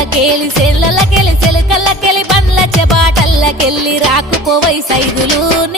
చెబాటల్లకెళ్ళి సెలు సెలకల్లకెళ్ళి Bandla చెబాటల్లకెళ్ళి రాకుపోవై Saidulu నిందల రాకుపోవై Saidulu